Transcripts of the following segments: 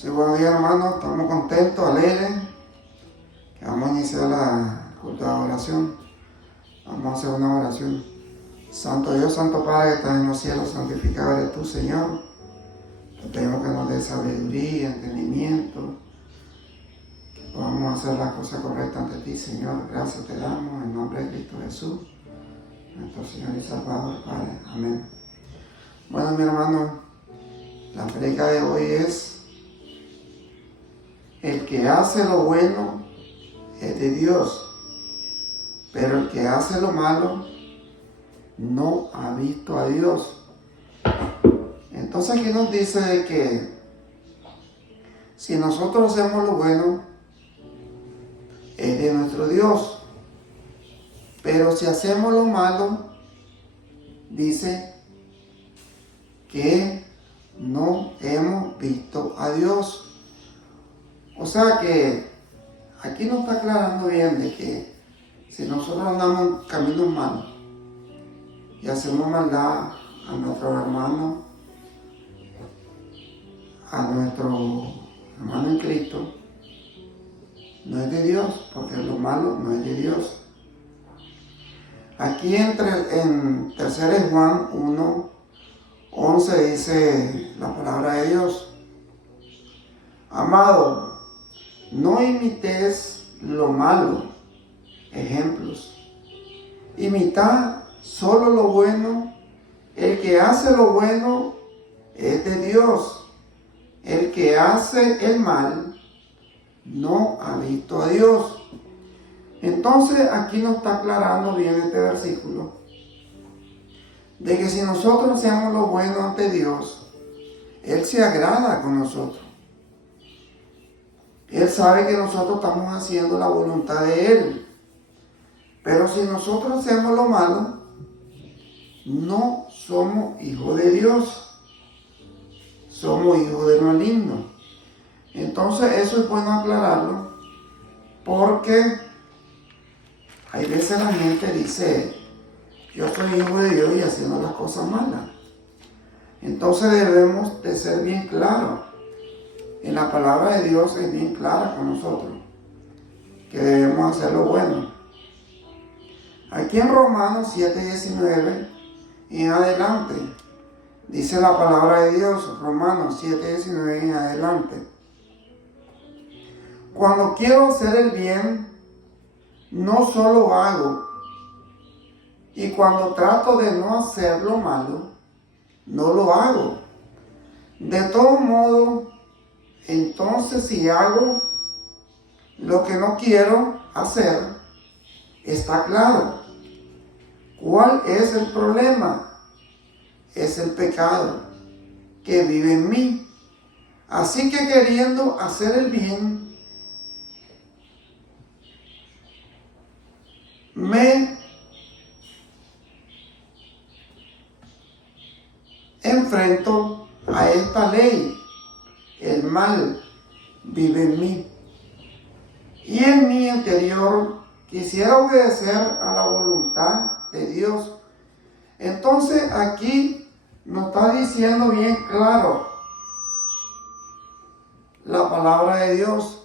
Sí, buenos días, hermanos. Estamos contentos, alegres, que vamos a iniciar la culto de oración. Vamos a hacer una oración. Santo Dios, Santo Padre que estás en los cielos, santificado eres tú, Señor. Te pedimos que nos dé sabiduría, entendimiento, que podamos hacer las cosas correctas ante ti, Señor. Gracias te damos en nombre de Cristo Jesús, nuestro Señor y Salvador, Padre. Amén. Bueno, mi hermano, la predica de hoy es: el que hace lo bueno es de Dios, pero el que hace lo malo no ha visto a Dios. Entonces aquí nos dice de que si nosotros hacemos lo bueno, es de nuestro Dios, pero si hacemos lo malo, dice que no hemos visto a Dios. O sea que aquí nos está aclarando bien de que si nosotros andamos en caminos malos y hacemos maldad a nuestros hermanos, a nuestro hermano en Cristo, no es de Dios, porque lo malo no es de Dios. Aquí en 3 Juan 1:11 dice la palabra de Dios: amado, no imites lo malo, ejemplos. Imitad solo lo bueno. El que hace lo bueno es de Dios. El que hace el mal no ha visto a Dios. Entonces aquí nos está aclarando bien este versículo, de que si nosotros hacemos lo bueno ante Dios, Él se agrada con nosotros. Él sabe que nosotros estamos haciendo la voluntad de Él. Pero si nosotros hacemos lo malo, no somos hijos de Dios. Somos hijos del maligno. Entonces eso es bueno aclararlo, porque hay veces la gente dice: yo soy hijo de Dios y haciendo las cosas malas. Entonces debemos de ser bien claros. En la palabra de Dios es bien clara con nosotros, que debemos hacer lo bueno. Aquí en Romanos 7:19 en adelante, dice la palabra de Dios, Romanos 7:19 en adelante: cuando quiero hacer el bien, no solo hago, y cuando trato de no hacer lo malo, no lo hago. De todo modo, entonces si hago lo que no quiero hacer, está claro cuál es el problema. Es el pecado que vive en mí. Así que queriendo hacer el bien, me enfrento a esta ley. El mal vive en mí. Y en mi interior quisiera obedecer a la voluntad de Dios. Entonces aquí nos está diciendo bien claro la palabra de Dios,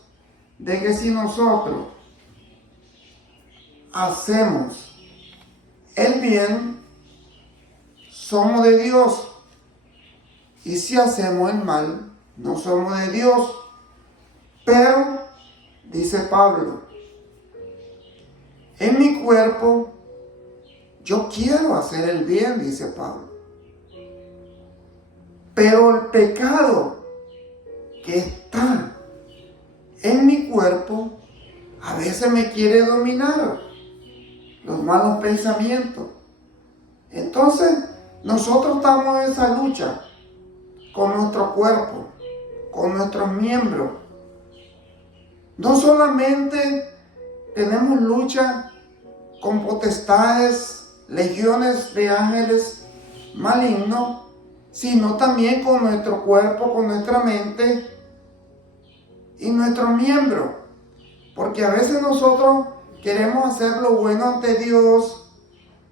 de que si nosotros hacemos el bien, somos de Dios. Y si hacemos el mal, no somos de Dios. Pero, dice Pablo, en mi cuerpo yo quiero hacer el bien, dice Pablo. Pero el pecado que está en mi cuerpo a veces me quiere dominar, los malos pensamientos. Entonces, nosotros estamos en esa lucha con nuestro cuerpo, con nuestros miembros. No solamente tenemos lucha con potestades, legiones de ángeles malignos, sino también con nuestro cuerpo, con nuestra mente y nuestros miembros. Porque a veces nosotros queremos hacer lo bueno ante Dios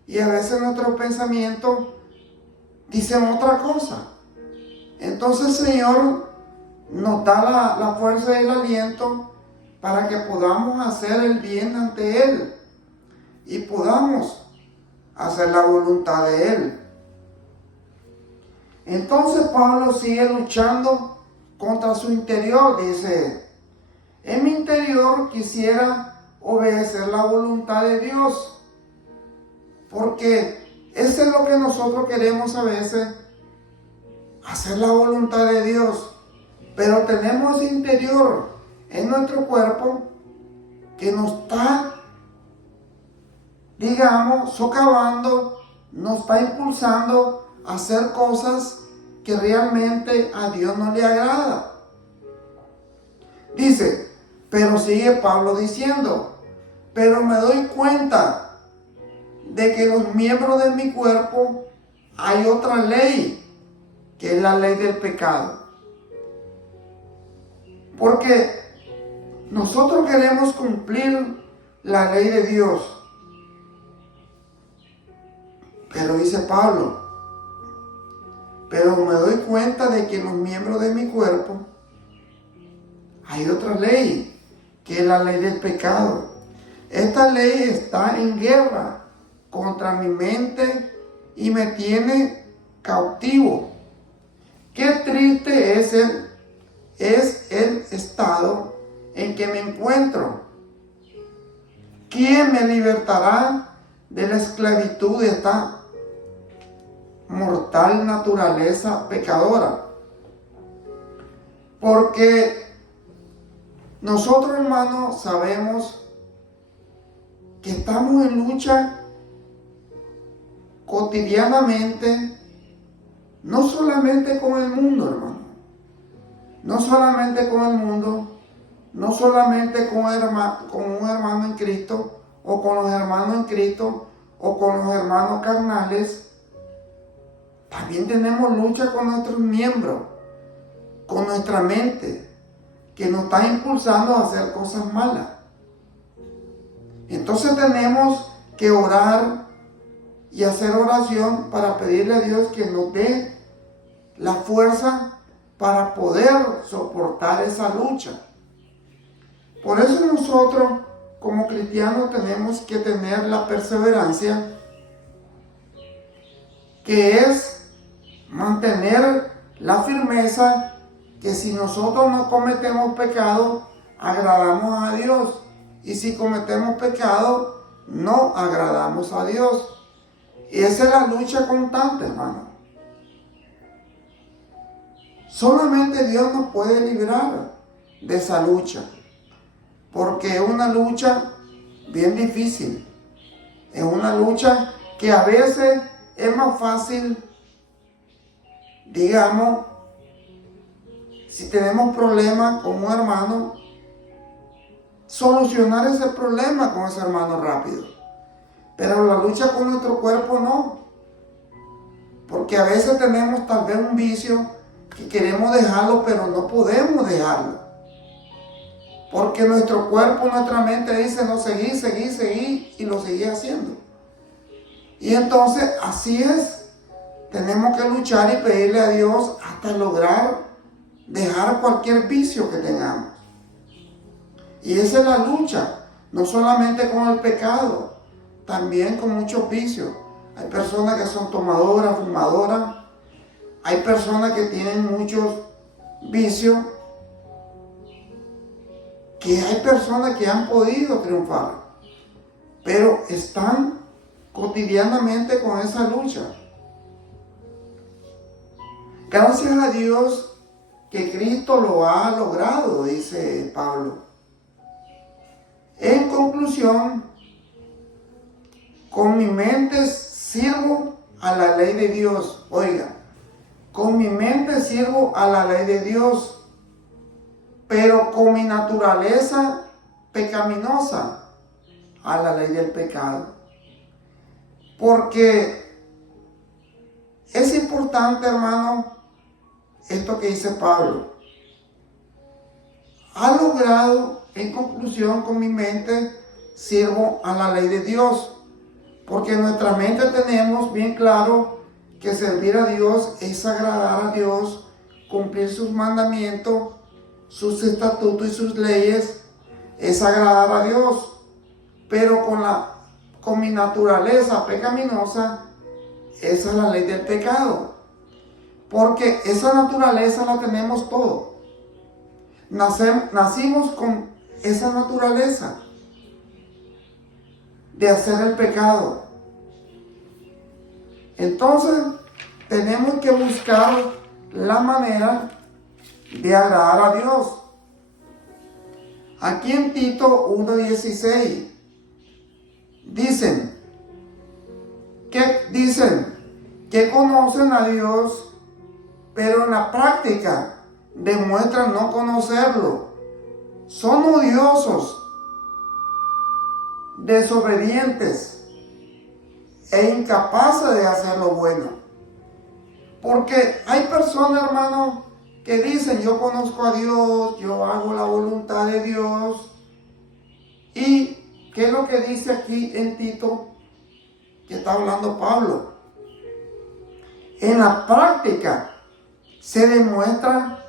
y a veces nuestros pensamientos dicen otra cosa. Entonces el Señor nos da la fuerza y el aliento para que podamos hacer el bien ante Él y podamos hacer la voluntad de Él. Entonces Pablo sigue luchando contra su interior, dice: en mi interior quisiera obedecer la voluntad de Dios, porque eso es lo que nosotros queremos a veces, hacer la voluntad de Dios, pero tenemos ese interior en nuestro cuerpo que nos está, digamos, socavando, nos está impulsando a hacer cosas que realmente a Dios no le agrada. Dice, pero sigue Pablo diciendo, pero me doy cuenta de que los miembros de mi cuerpo hay otra ley, que es la ley del pecado. Porque nosotros queremos cumplir la ley de Dios. Pero dice Pablo, pero me doy cuenta de que en los miembros de mi cuerpo hay otra ley, que es la ley del pecado. Esta ley está en guerra contra mi mente y me tiene cautivo. Qué triste es el estado en que me encuentro. ¿Quién me libertará de la esclavitud de esta mortal naturaleza pecadora? Porque nosotros, hermanos, sabemos que estamos en lucha cotidianamente, no solamente con el mundo, hermano, no solamente con el mundo, no solamente con un hermano en Cristo, o con los hermanos en Cristo, o con los hermanos carnales. También tenemos lucha con nuestros miembros, con nuestra mente, que nos está impulsando a hacer cosas malas. Entonces tenemos que orar y hacer oración para pedirle a Dios que nos dé la fuerza para poder soportar esa lucha. Por eso nosotros como cristianos tenemos que tener la perseverancia, que es mantener la firmeza, que si nosotros no cometemos pecado, agradamos a Dios, y si cometemos pecado, no agradamos a Dios. Y esa es la lucha constante, hermano. Solamente Dios nos puede librar de esa lucha, porque es una lucha bien difícil. Es una lucha que a veces es más fácil, digamos, si tenemos problemas con un hermano, solucionar ese problema con ese hermano rápido. Pero la lucha con nuestro cuerpo no. Porque a veces tenemos tal vez un vicio que queremos dejarlo, pero no podemos dejarlo. Porque nuestro cuerpo, nuestra mente dice, no, seguí, y lo seguí haciendo. Y entonces, así es. Tenemos que luchar y pedirle a Dios hasta lograr dejar cualquier vicio que tengamos. Y esa es la lucha, no solamente con el pecado, también con muchos vicios. Hay personas que son tomadoras, fumadoras, hay personas que tienen muchos vicios, que hay personas que han podido triunfar, pero están cotidianamente con esa lucha. Gracias a Dios que Cristo lo ha logrado, dice Pablo. En conclusión, con mi mente sirvo a la ley de Dios. Oiga, con mi mente sirvo a la ley de Dios, pero con mi naturaleza pecaminosa a la ley del pecado. Porque es importante, hermano, esto que dice Pablo. Ha logrado, en conclusión, con mi mente sirvo a la ley de Dios. Porque en nuestra mente tenemos bien claro que servir a Dios es agradar a Dios, cumplir sus mandamientos sus estatutos y sus leyes es agradar a Dios. Pero con mi naturaleza pecaminosa, esa es la ley del pecado. Porque esa naturaleza la tenemos todos. Nacimos con esa naturaleza de hacer el pecado. Entonces, tenemos que buscar la manera de agradar a Dios. Aquí en Tito 1:16 dicen que conocen a Dios, pero en la práctica demuestran no conocerlo. Son odiosos, desobedientes e incapaces de hacer lo bueno. Porque hay personas, hermano, que dicen: yo conozco a Dios, yo hago la voluntad de Dios. ¿Y qué es lo que dice aquí en Tito, que está hablando Pablo? En la práctica se demuestra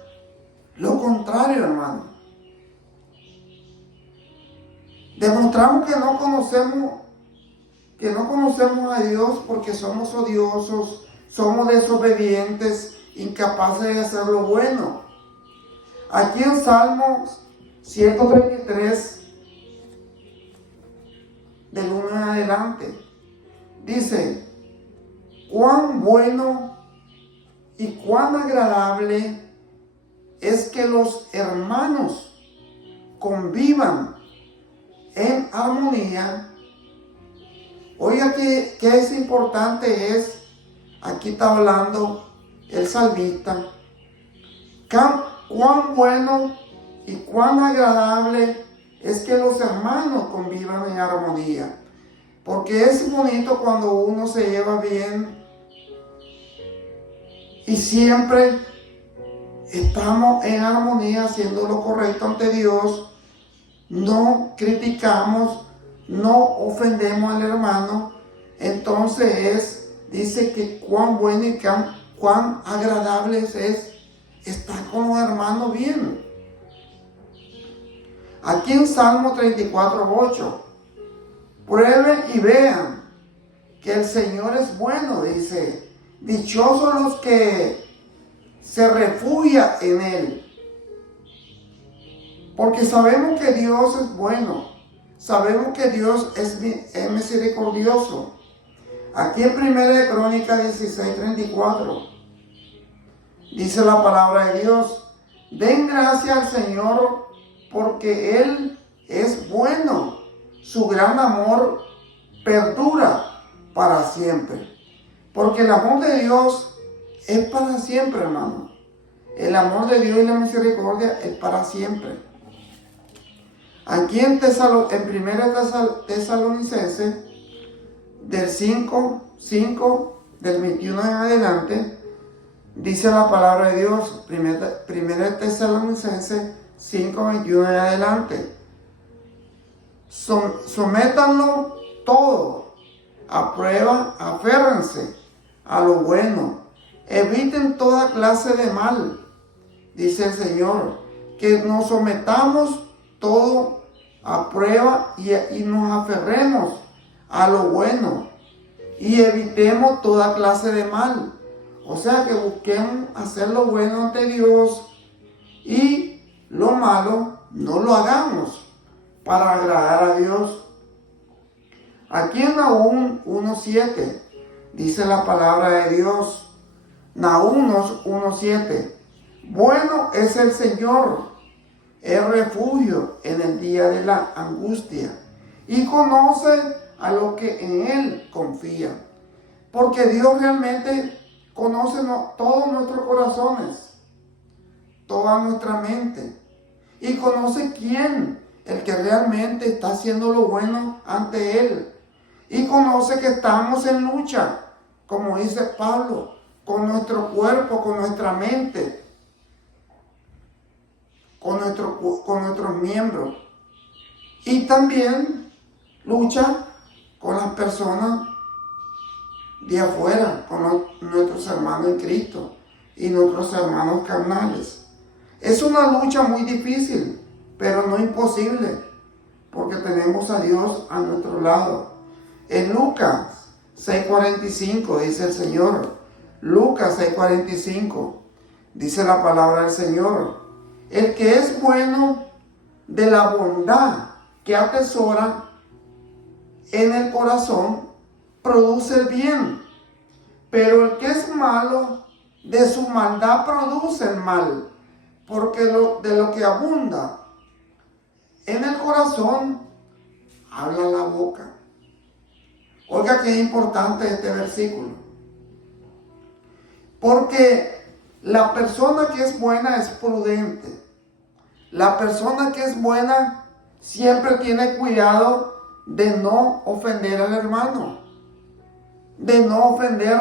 lo contrario, hermano. Demostramos que no conocemos a Dios porque somos odiosos, somos desobedientes, incapaces de hacer lo bueno. Aquí en Salmos 133, del 1 en adelante, dice: cuán bueno y cuán agradable es que los hermanos convivan en armonía. Oiga, que es importante es, aquí está hablando el salmista, cuán bueno y cuán agradable es que los hermanos convivan en armonía. Porque es bonito cuando uno se lleva bien y siempre estamos en armonía, haciendo lo correcto ante Dios. No criticamos, no ofendemos al hermano. Entonces dice que cuán bueno y cuán agradable es estar con los hermanos bien. Aquí en Salmo 34:8, prueben y vean que el Señor es bueno, dice: dichosos los que se refugian en Él. Porque sabemos que Dios es bueno, sabemos que Dios es misericordioso. Aquí en 1 Crónicas 16:34 dice la palabra de Dios: den gracias al Señor porque Él es bueno, su gran amor perdura para siempre. Porque el amor de Dios es para siempre, hermano. El amor de Dios y la misericordia es para siempre. Aquí en 1 Tesalonicenses, del 5, del 21 en adelante, dice la palabra de Dios. 1 Tesalonicenses 5:21 en adelante: sométanlo todo a prueba, aférrense a lo bueno, eviten toda clase de mal. Dice el Señor, que nos sometamos todo a prueba y nos aferremos a lo bueno y evitemos toda clase de mal. O sea, que busquemos hacer lo bueno ante Dios y lo malo no lo hagamos para agradar a Dios. Aquí en Nahum 1:7 dice la palabra de Dios. Nahum 1:7: bueno es el Señor, es refugio en el día de la angustia, y conoce a los que en Él confían. Porque Dios realmente conoce todos nuestros corazones, toda nuestra mente, y conoce quién, el que realmente está haciendo lo bueno ante Él, y conoce que estamos en lucha, como dice Pablo, con nuestro cuerpo, con nuestra mente, con nuestros miembros, y también lucha con las personas de afuera, con nuestros hermanos en Cristo y nuestros hermanos carnales. Es una lucha muy difícil, pero no imposible, porque tenemos a Dios a nuestro lado. En Lucas 6:45 dice el Señor, Lucas 6:45, dice la palabra del Señor, el que es bueno de la bondad que atesora en el corazón, produce el bien, pero el que es malo, de su maldad produce el mal, porque de lo que abunda en el corazón, habla la boca. Oiga que es importante este versículo, porque la persona que es buena es prudente. La persona que es buena siempre tiene cuidado de no ofender al hermano, de no ofender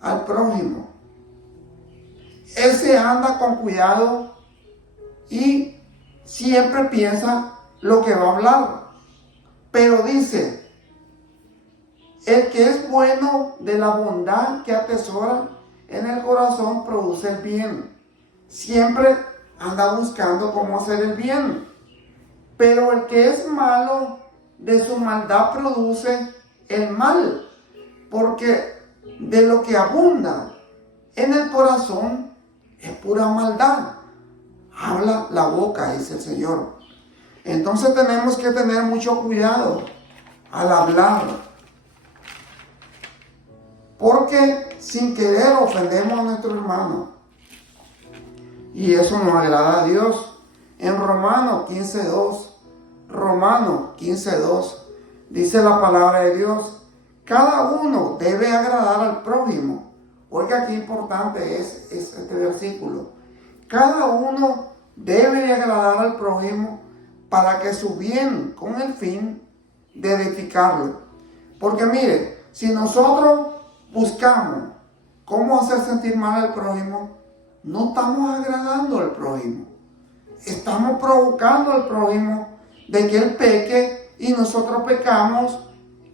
al prójimo. Ese anda con cuidado y siempre piensa lo que va a hablar. Pero dice, el que es bueno de la bondad que atesora en el corazón produce el bien. Siempre anda buscando cómo hacer el bien. Pero el que es malo, de su maldad produce el mal. Porque de lo que abunda en el corazón es pura maldad. Habla la boca, dice el Señor. Entonces tenemos que tener mucho cuidado al hablar, porque sin querer ofendemos a nuestro hermano, y eso no agrada a Dios. En Romanos 15:2 dice la palabra de Dios, cada uno debe agradar al prójimo. Oiga qué importante es este versículo. Cada uno debe agradar al prójimo para que su bien, con el fin de edificarlo. Porque mire, si nosotros buscamos cómo hacer sentir mal al prójimo, no estamos agradando al prójimo. Estamos provocando al prójimo de que él peque y nosotros pecamos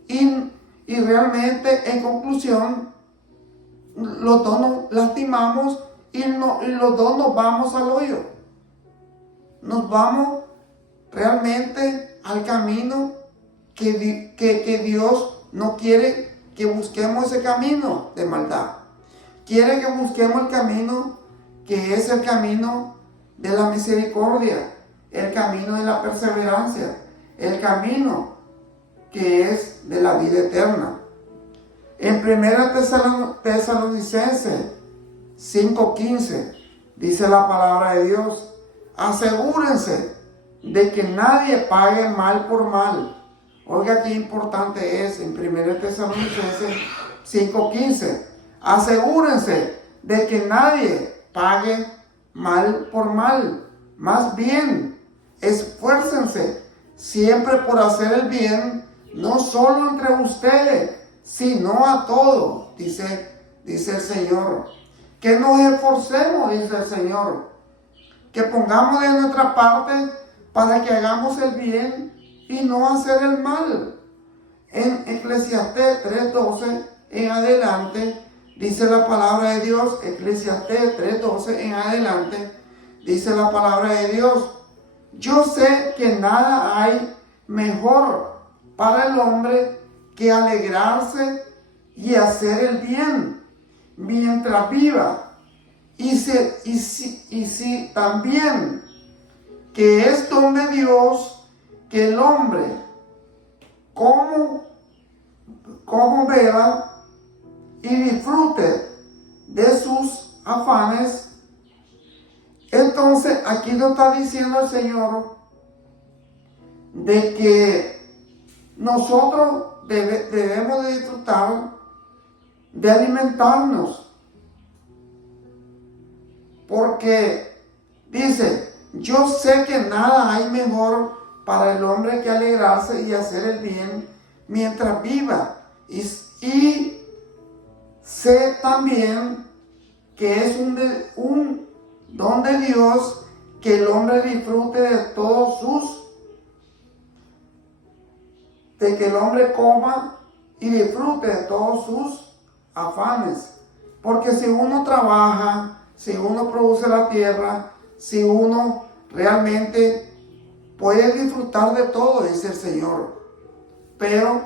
y realmente en conclusión los dos nos lastimamos y los dos nos vamos al hoyo. Nos vamos realmente al camino que Dios no quiere que busquemos, ese camino de maldad. Quiere que busquemos el camino que es el camino de la misericordia, el camino de la perseverancia, el camino que es de la vida eterna. En 1 Tesalonicenses 5:15 dice la palabra de Dios, asegúrense de que nadie pague mal por mal. Oiga qué importante es en 1 Tesalonicenses 5:15. Asegúrense de que nadie pague mal por mal. Más bien, esfuércense siempre por hacer el bien, no solo entre ustedes, sino a todos, dice el Señor. Que nos esforcemos, dice el Señor. Que pongamos de nuestra parte para que hagamos el bien y no hacer el mal. En Eclesiastés 3:12 en adelante, dice la palabra de Dios, Eclesiastés 3:12 en adelante, dice la palabra de Dios, yo sé que nada hay mejor para el hombre que alegrarse y hacer el bien mientras viva, y si también que es don de Dios que el hombre como beba y disfrute de sus afanes. Entonces aquí nos está diciendo el Señor de que nosotros debemos de disfrutar de alimentarnos, porque dice, yo sé que nada hay mejor para el hombre que alegrarse y hacer el bien mientras viva, y sé también que es un don de Dios que el hombre disfrute de que el hombre coma y disfrute de todos sus afanes. Porque si uno trabaja, si uno produce la tierra, si uno realmente puede disfrutar de todo, dice el Señor, pero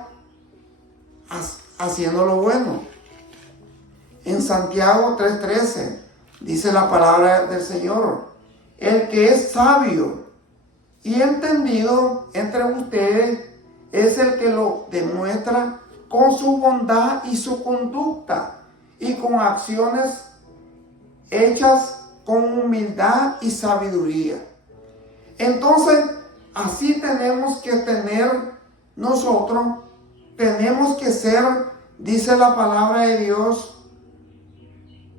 haciendo lo bueno. En Santiago 3:13 dice la palabra del Señor: el que es sabio y entendido entre ustedes es el que lo demuestra con su bondad y su conducta, y con acciones hechas con humildad y sabiduría. Entonces, así tenemos que tener nosotros, tenemos que ser, dice la palabra de Dios,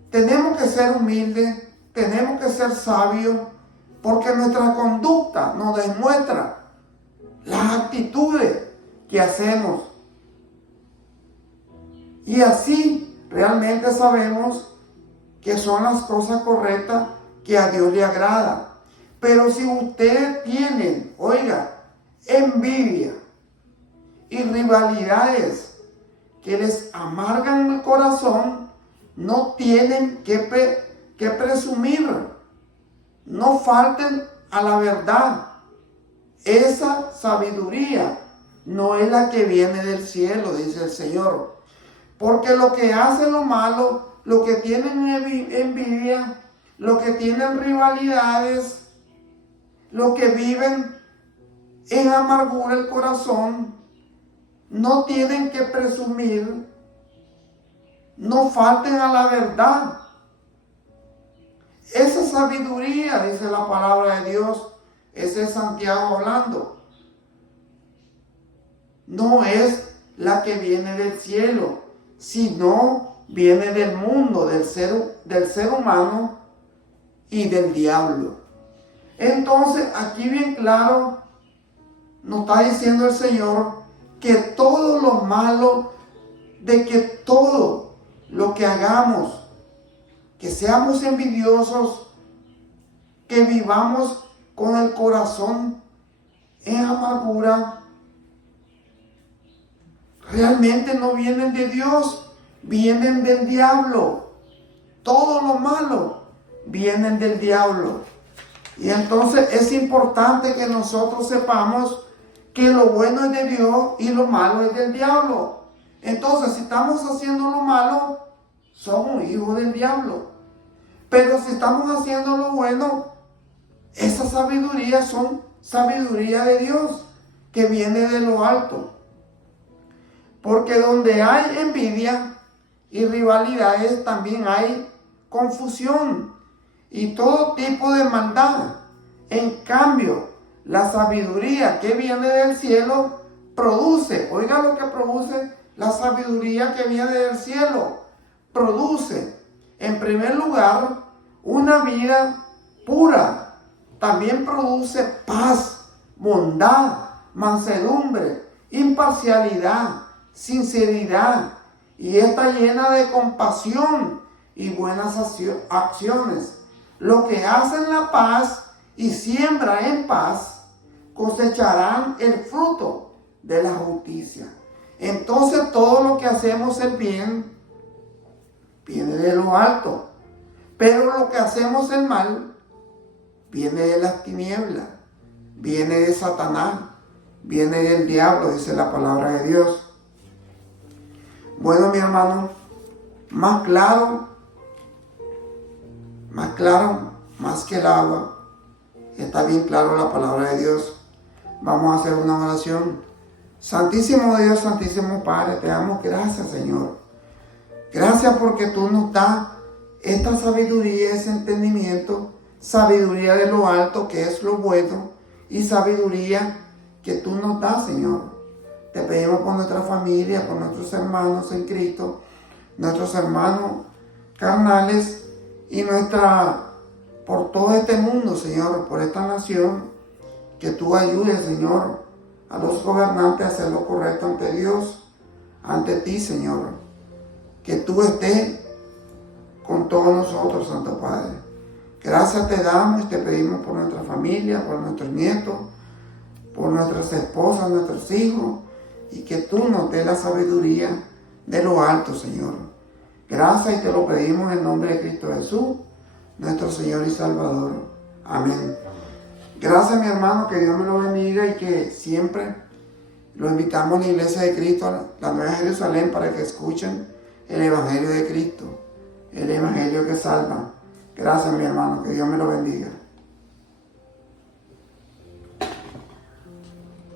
tenemos que ser humildes, tenemos que ser sabios, porque nuestra conducta nos demuestra las actitudes que hacemos. Y así realmente sabemos que son las cosas correctas que a Dios le agrada. Pero si ustedes tienen, oiga, envidia y rivalidades que les amargan el corazón, no tienen que presumir, no falten a la verdad. Esa sabiduría no es la que viene del cielo, dice el Señor. Porque lo que hacen lo malo, lo que tienen envidia, lo que tienen rivalidades, lo que viven en amargura el corazón, no tienen que presumir, no falten a la verdad. Esa sabiduría, dice la palabra de Dios, ese es Santiago hablando, no es la que viene del cielo, sino viene del mundo, del ser humano y del diablo. Entonces, aquí bien claro nos está diciendo el Señor que todo lo malo, de que todo lo que hagamos, que seamos envidiosos, que vivamos con el corazón en amargura, realmente no vienen de Dios, vienen del diablo. Todo lo malo vienen del diablo. Y entonces es importante que nosotros sepamos que lo bueno es de Dios y lo malo es del diablo. Entonces, si estamos haciendo lo malo, somos hijos del diablo. Pero si estamos haciendo lo bueno, esa sabiduría son sabiduría de Dios, que viene de lo alto. Porque donde hay envidia y rivalidades, también hay confusión y todo tipo de maldad. En cambio, la sabiduría que viene del cielo produce, oiga lo que produce la sabiduría que viene del cielo, produce, en primer lugar, una vida pura. También produce paz, bondad, mansedumbre, imparcialidad, sinceridad, y está llena de compasión y buenas acciones. Lo que hacen la paz y siembra en paz, cosecharán el fruto de la justicia. Entonces todo lo que hacemos el bien viene de lo alto, pero lo que hacemos el mal viene de las tinieblas, viene de Satanás, viene del diablo, dice la palabra de Dios. Bueno, mi hermano, más claro, más que el agua, está bien claro la palabra de Dios. Vamos a hacer una oración. Santísimo Dios, Santísimo Padre, te damos gracias, Señor. Gracias porque tú nos das esta sabiduría, ese entendimiento, sabiduría de lo alto, que es lo bueno, y sabiduría que tú nos das, Señor. Te pedimos por nuestra familia, por nuestros hermanos en Cristo, nuestros hermanos carnales y por todo este mundo, Señor, por esta nación, que tú ayudes, Señor, a los gobernantes a hacer lo correcto ante Dios, ante ti, Señor. Que tú estés con todos nosotros, Santo Padre. Gracias te damos y te pedimos por nuestra familia, por nuestros nietos, por nuestras esposas, nuestros hijos, y que tú nos des la sabiduría de lo alto, Señor. Gracias y te lo pedimos en nombre de Cristo Jesús. nuestro Señor y Salvador. Amén. Gracias, mi hermano, que Dios me lo bendiga y que siempre lo invitamos a la Iglesia de Cristo, la Nueva Jerusalén, para que escuchen el Evangelio de Cristo, el Evangelio que salva. Gracias, mi hermano, que Dios me lo bendiga.